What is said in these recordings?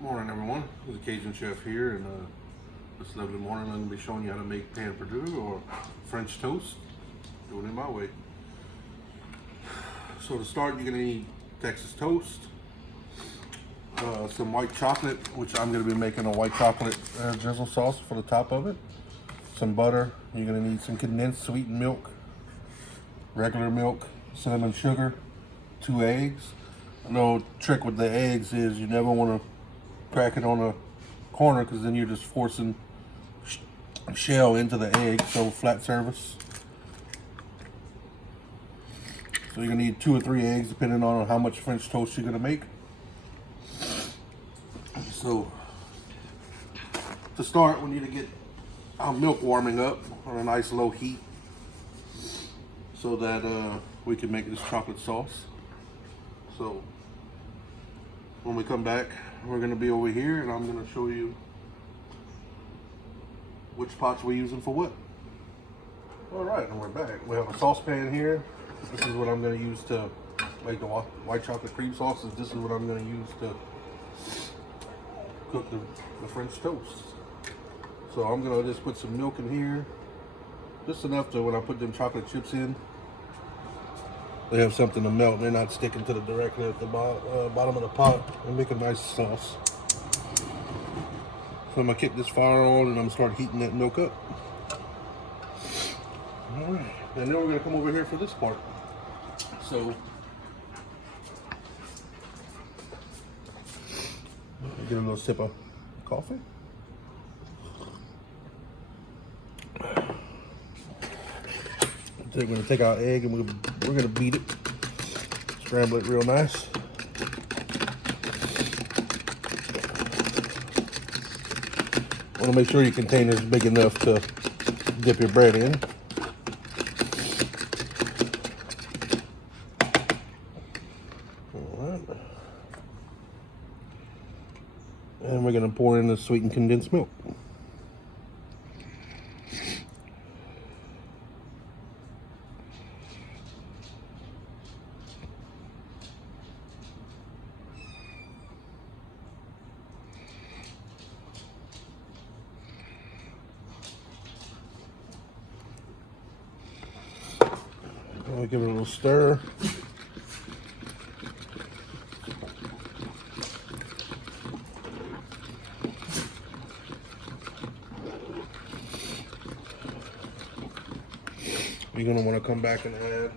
Morning everyone, this is TheCajunChef here, and this lovely morning I'm going to be showing you how to make pan perdue or French toast, doing it my way. So to start, you're going to need Texas toast, some white chocolate, which I'm going to be making a white chocolate drizzle sauce for the top of it, some butter, you're going to need some condensed sweetened milk, regular milk, cinnamon sugar, 2 eggs. A little trick with the eggs is you never want to crack it on a corner because then you're just forcing shell into the egg, so flat surface. So you're gonna need 2 or 3 eggs depending on how much French toast you're gonna make. So to start, we need to get our milk warming up on a nice low heat so that we can make this chocolate sauce. So when we come back, we're going to be over here and I'm going to show you which pots we're using for what. Alright, and we're back. We have a saucepan here. This is what I'm going to use to make the white chocolate cream sauce. This is what I'm going to use to cook the French toast. So I'm going to just put some milk in here. Just enough to when I put them chocolate chips in, they have something to melt and they're not sticking to the directly at the bottom of the pot, and make a nice sauce. So I'm gonna kick this fire on and I'm gonna start heating that milk up. All right, and then we're gonna come over here for this part. So get a little sip of coffee. We're gonna take our egg and we're gonna beat it, scramble it real nice. Want to make sure your container is big enough to dip your bread in. All right. And we're gonna pour in the sweetened condensed milk. I'll give it a little stir. You're going to want to come back and add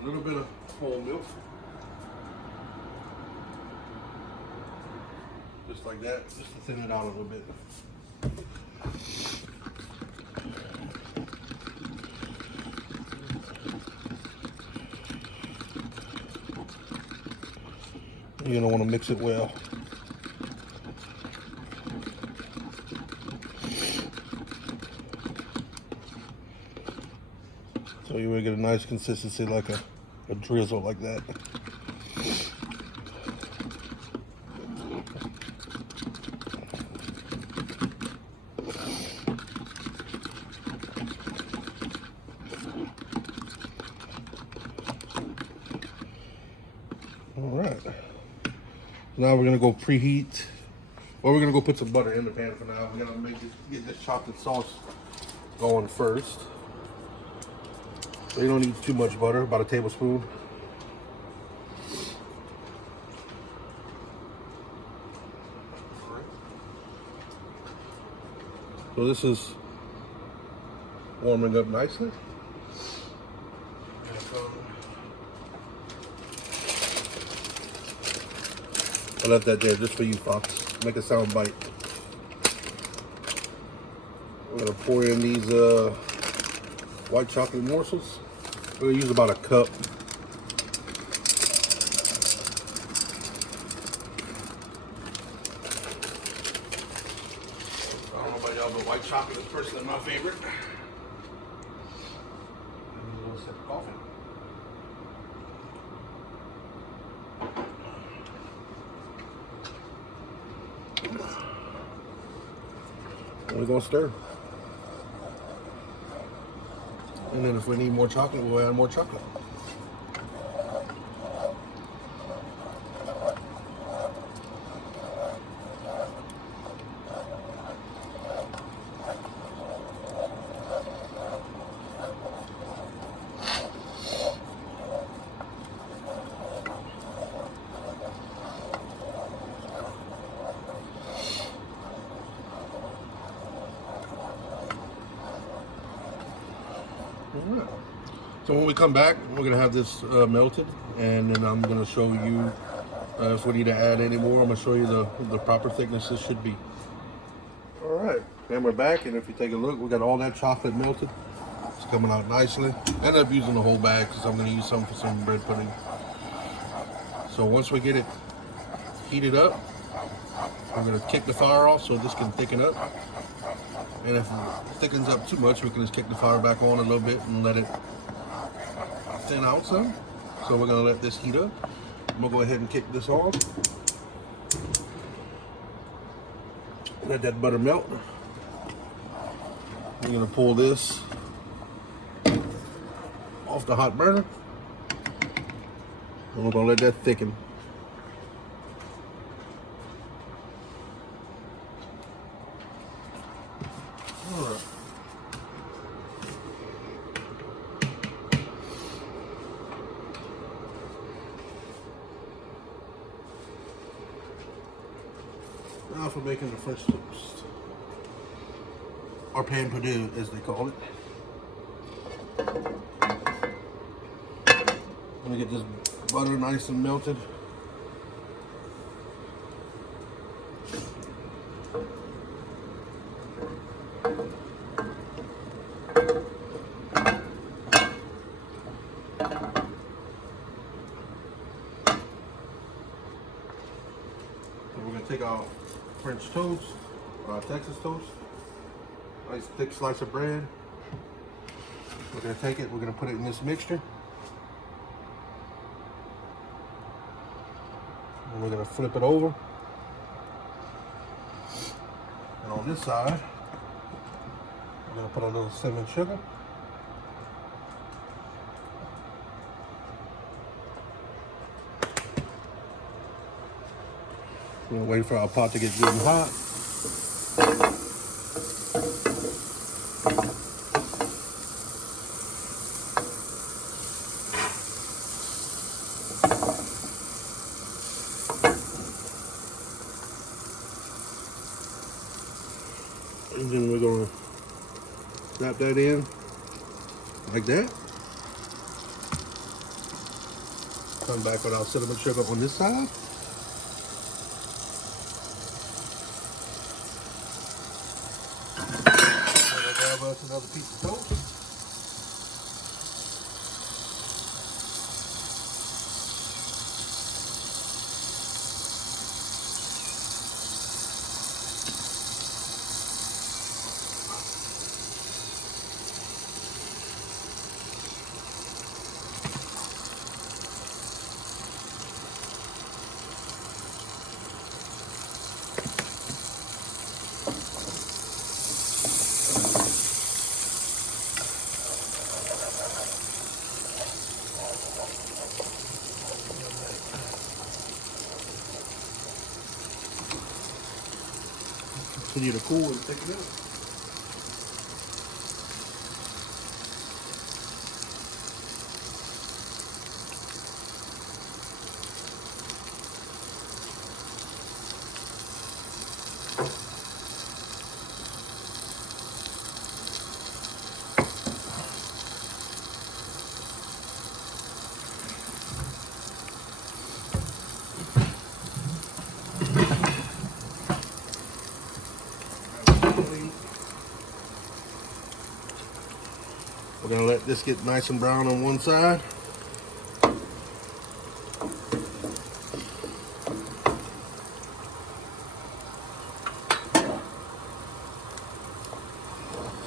a little bit of whole milk. Just like that, just to thin it out a little bit. You're gonna want to mix it well. So you will get a nice consistency like a drizzle like that. All right. Now we're gonna go preheat, or we're gonna go put some butter in the pan for now. We're gonna get this chocolate sauce going first. So you don't need too much butter, about a tablespoon. So this is warming up nicely. I left that there just for you, Fox. Make a sound bite. We're gonna pour in these white chocolate morsels. We're gonna use about a cup. I don't know about y'all, but white chocolate is personally my favorite. And a little sip of coffee. We're gonna stir. And then if we need more chocolate, we'll add more chocolate. Alright. So when we come back, we're gonna have this melted, and then I'm gonna show you if we need to add any more. I'm gonna show you the proper thickness this should be. All right, and we're back, and if you take a look, we got all that chocolate melted. It's coming out nicely. I ended up using the whole bag because I'm gonna use some for some bread pudding. So once we get it heated up, we're gonna kick the fire off so this can thicken up. And if it thickens up too much, we can just kick the fire back on a little bit and let it thin out some. So we're gonna let this heat up. I'm gonna go ahead and kick this on. Let that butter melt. We're gonna pull this off the hot burner. And we're gonna let that thicken. All right. Now for making the French toast, or pan perdue as they call it. I'm gonna get this butter nice and melted. And we're gonna take our French toast, or Texas toast, nice thick slice of bread. We're gonna take it, we're gonna put it in this mixture. And we're gonna flip it over. And on this side, we're gonna put a little cinnamon sugar. We're gonna wait for our pot to get good and hot. And then we're gonna snap that in like that. Come back with our cinnamon sugar on this side. Grab us another piece of toast. Continue to cool and thicken it up. We're gonna let this get nice and brown on one side.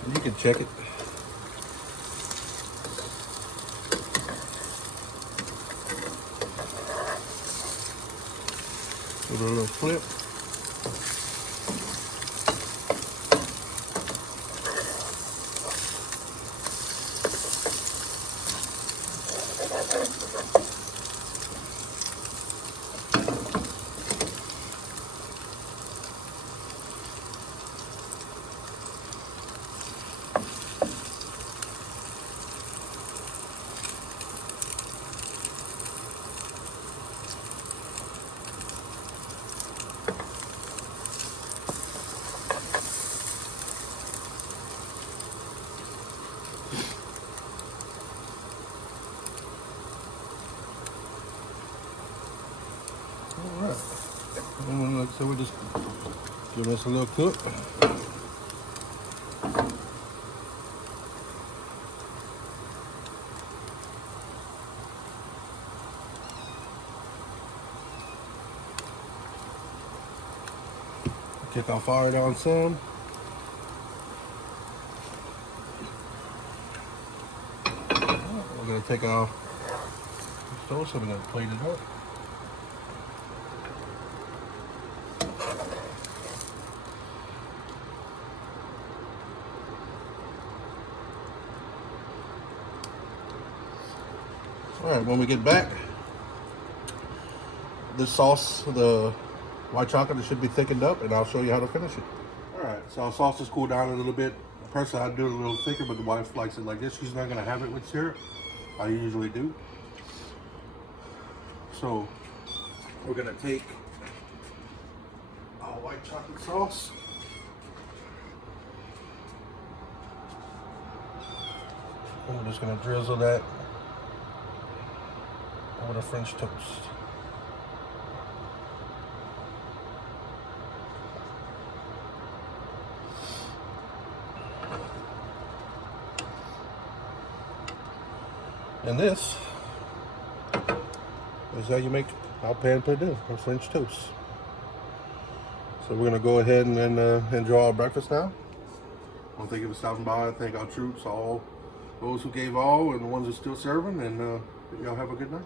You can check it. Give it a little flip. All right. And like I said, we're just giving this a little cook. Kick our fire down some. We're gonna take our toast and we're gonna plate it up. All right, when we get back, this sauce, the white chocolate, it should be thickened up, and I'll show you how to finish it. All right, so our sauce has cooled down a little bit. Personally, I do it a little thicker, but the wife likes it like this. She's not gonna have it with syrup. I usually do. So we're gonna take our white chocolate sauce. And we're just gonna drizzle that over the French toast. And this is how you make our pan perdue, or French toast. So we're gonna go ahead and enjoy our breakfast now. I want to thank you for stopping by. I thank our troops, all those who gave all, and the ones who are still serving, and y'all have a good night.